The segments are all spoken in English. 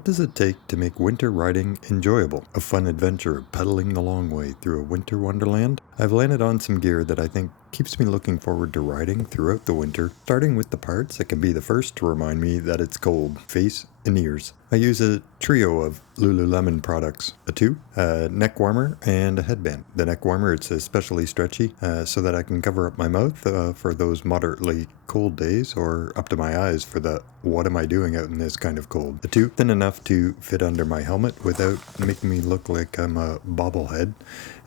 What does it take to make winter riding enjoyable? A fun adventure of pedaling the long way through a winter wonderland? I've landed on some gear that I think keeps me looking forward to riding throughout the winter, starting with the parts that can be the first to remind me that it's cold: face and ears. I use a trio of Lululemon products: a neck warmer, and a headband. The neck warmer, it's especially stretchy so that I can cover up my mouth for those moderately cold days, or up to my eyes for the what am I doing out in this kind of cold. The two, thin enough to fit under my helmet without making me look like I'm a bobblehead.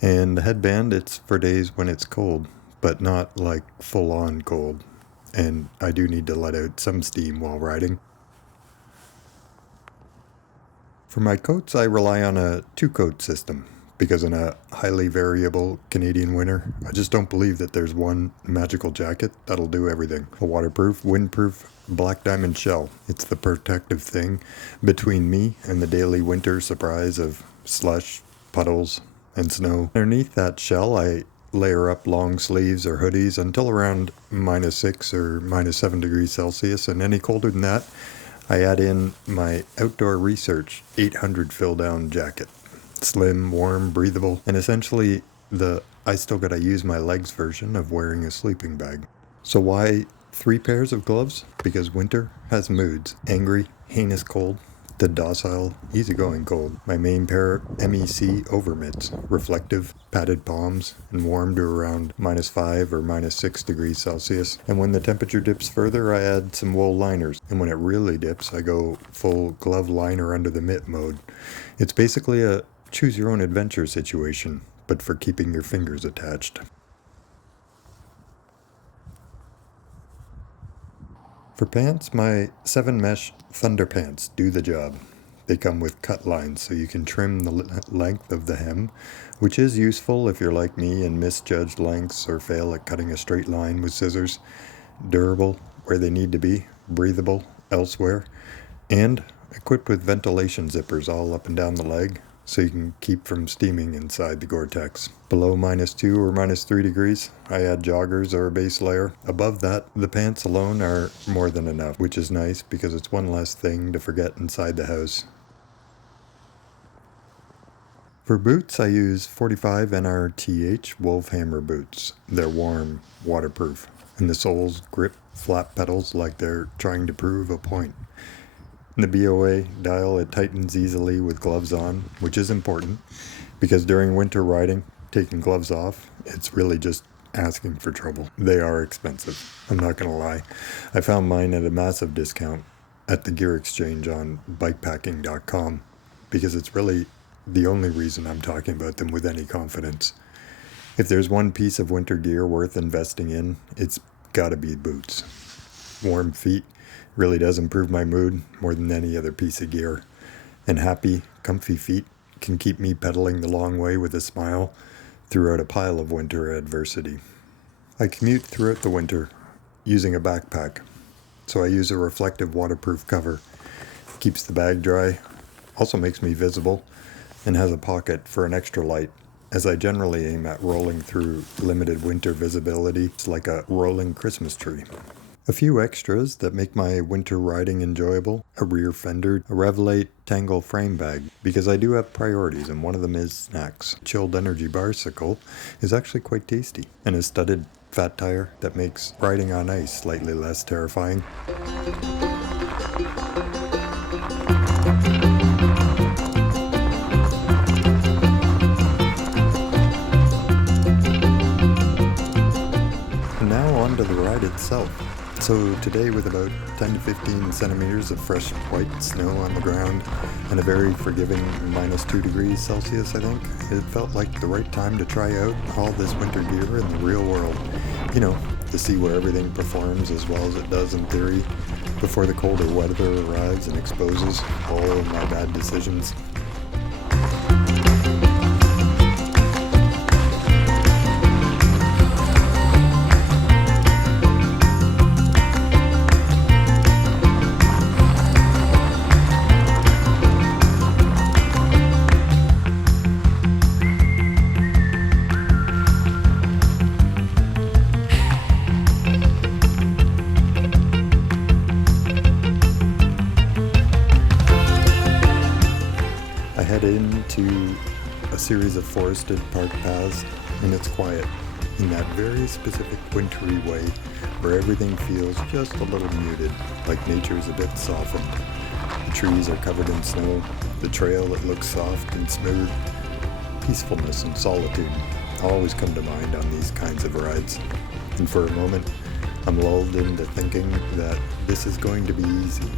And the headband, it's for days when it's cold, but not like full on cold. And I do need to let out some steam while riding. For my coats, I rely on a two-coat system, because in a highly variable Canadian winter, I just don't believe that there's one magical jacket that'll do everything. A waterproof, windproof, black diamond shell. It's the protective thing between me and the daily winter surprise of slush, puddles, and snow. Underneath that shell, I layer up long sleeves or hoodies until around -6 or -7 degrees Celsius, and any colder than that, I add in my Outdoor Research 800 fill down jacket. Slim, warm, breathable, and essentially I still gotta use my legs version of wearing a sleeping bag. So why 3 pairs of gloves? Because winter has moods: angry, heinous cold, to docile, easygoing cold. My main pair, MEC over mitts, reflective, padded palms, and warm to around -5 or -6 degrees Celsius. And when the temperature dips further, I add some wool liners. And when it really dips, I go full glove liner under the mitt mode. It's basically a choose your own adventure situation, but for keeping your fingers attached. For pants, my 7 mesh Thunder pants do the job. They come with cut lines so you can trim the length of the hem, which is useful if you're like me and misjudge lengths or fail at cutting a straight line with scissors. Durable where they need to be, breathable elsewhere, and equipped with ventilation zippers all up and down the leg, so you can keep from steaming inside the Gore-Tex. Below -2 or -3 degrees, I add joggers or a base layer. Above that, the pants alone are more than enough, which is nice because it's one less thing to forget inside the house. For boots, I use 45 NRTH Wolfhammer boots. They're warm, waterproof, and the soles grip flat pedals like they're trying to prove a point. In the BOA dial, it tightens easily with gloves on, which is important, because during winter riding, taking gloves off, it's really just asking for trouble. They are expensive, I'm not gonna lie. I found mine at a massive discount at the gear exchange on bikepacking.com, because it's really the only reason I'm talking about them with any confidence. If there's one piece of winter gear worth investing in, it's gotta be boots. Warm feet really does improve my mood more than any other piece of gear. And happy, comfy feet can keep me pedaling the long way with a smile throughout a pile of winter adversity. I commute throughout the winter using a backpack, so I use a reflective waterproof cover. Keeps the bag dry, also makes me visible, and has a pocket for an extra light, as I generally aim at rolling through limited winter visibility. It's like a rolling Christmas tree. A few extras that make my winter riding enjoyable: a rear fender, a Revlate Tangle frame bag, because I do have priorities and one of them is snacks. Chilled energy barsicle is actually quite tasty, and a studded fat tire that makes riding on ice slightly less terrifying. And now on to the ride itself. So today, with about 10 to 15 centimeters of fresh white snow on the ground and a very forgiving -2 degrees Celsius, I think, it felt like the right time to try out all this winter gear in the real world. You know, to see where everything performs as well as it does in theory before the colder weather arrives and exposes all of my bad decisions. series of forested park paths, and it's quiet in that very specific wintry way where everything feels just a little muted, like nature's a bit softened. The trees are covered in snow, the trail that looks soft and smooth. Peacefulness and solitude always come to mind on these kinds of rides. And for a moment, I'm lulled into thinking that this is going to be easy.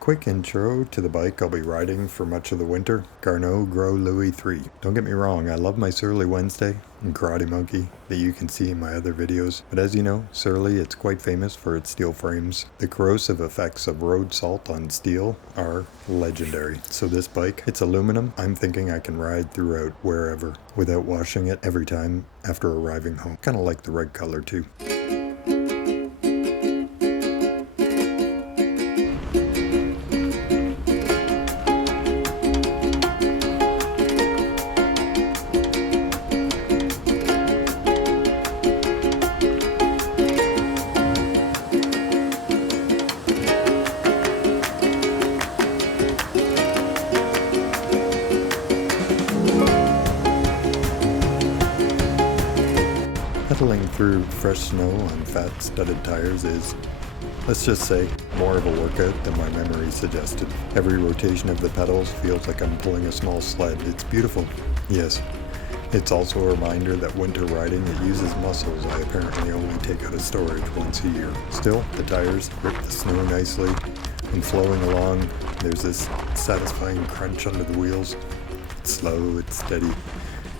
Quick intro to the bike I'll be riding for much of the winter, Garneau Gros Louis 3. Don't get me wrong, I love my Surly Wednesday and Karate Monkey that you can see in my other videos, but as you know, Surly it's quite famous for its steel frames. The corrosive effects of road salt on steel are legendary. So this bike, it's aluminum. I'm thinking I can ride throughout wherever without washing it every time after arriving home. Kind of like the red color too. Pedaling through fresh snow on fat studded tires is, let's just say, more of a workout than my memory suggested. Every rotation of the pedals feels like I'm pulling a small sled. It's beautiful. Yes, it's also a reminder that winter riding, it uses muscles I apparently only take out of storage once a year. Still, the tires grip the snow nicely, and flowing along, there's this satisfying crunch under the wheels. It's slow, it's steady.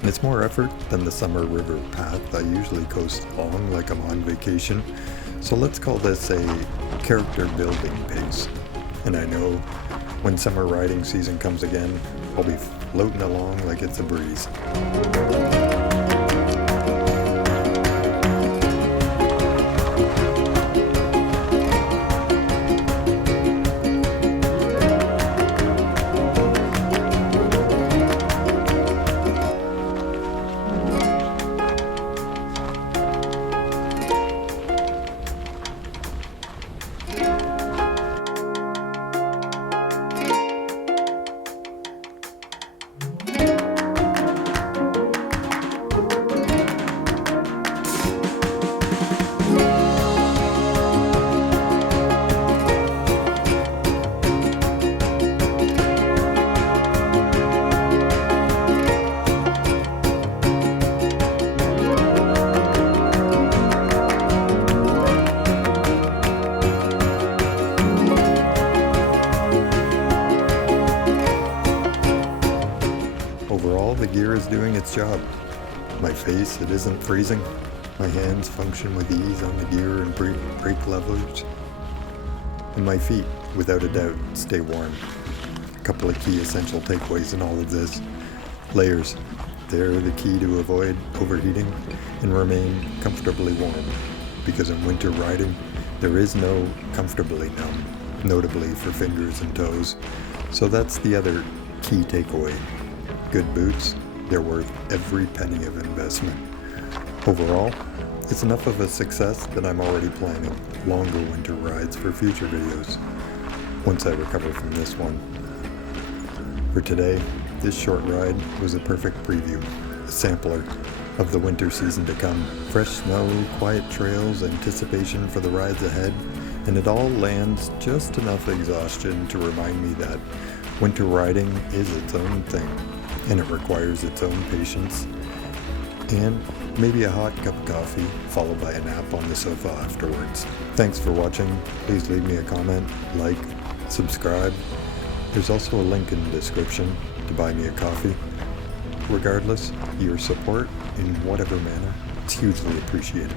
And it's more effort than the summer river path I usually coast along like I'm on vacation. So let's call this a character building pace. And I know when summer riding season comes again, I'll be floating along like it's a breeze. Overall, the gear is doing its job. My face, it isn't freezing. My hands function with ease on the gear and brake levers. And my feet, without a doubt, stay warm. A couple of key essential takeaways in all of this. Layers. They're the key to avoid overheating and remain comfortably warm. Because in winter riding, there is no comfortably numb, notably for fingers and toes. So that's the other key takeaway. Good boots, they're worth every penny of investment. Overall, it's enough of a success that I'm already planning longer winter rides for future videos, once I recover from this one. For today, this short ride was a perfect preview, a sampler of the winter season to come. Fresh snow, quiet trails, anticipation for the rides ahead, and it all lands just enough exhaustion to remind me that winter riding is its own thing. And it requires its own patience and maybe a hot cup of coffee followed by a nap on the sofa afterwards. Thanks for watching. Please leave me a comment, like, subscribe. There's also a link in the description to buy me a coffee. Regardless, your support in whatever manner, it's hugely appreciated.